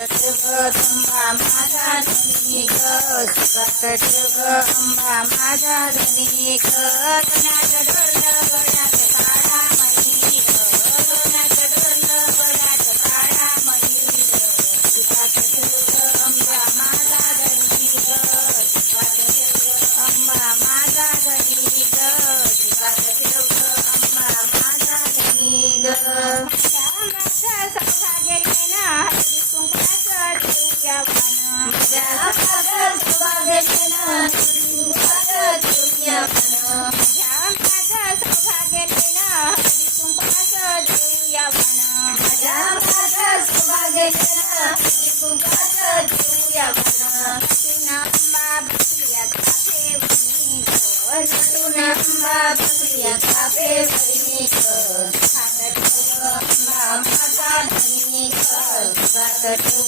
अंबा माझा धनिक सुखात ठेव अंबा माझा धनिक गणात ढोल गणात काळा मणी गणात ढोल गणात काळा मणी सुखात ठेव अंबा माझा धनिक सुखात ठेव अंबा माझा धनिक सुखात ठेव अंबा माझा धनिक माझा सौभाग्य लेना हळदी कुंकवाचं देऊया वाण माझ्या सौभाग्य लेना हळदी कुंकवाचं देऊया वाण माझ्या सौभाग्य लेना हळदी कुंकवाचं देऊया वाण माझ्या सौभाग्य लेना हळदी कुंकवाचं देऊया वाण नटून अंबा बसली आता फेवणी नटून अंबा बसली आता फेवणी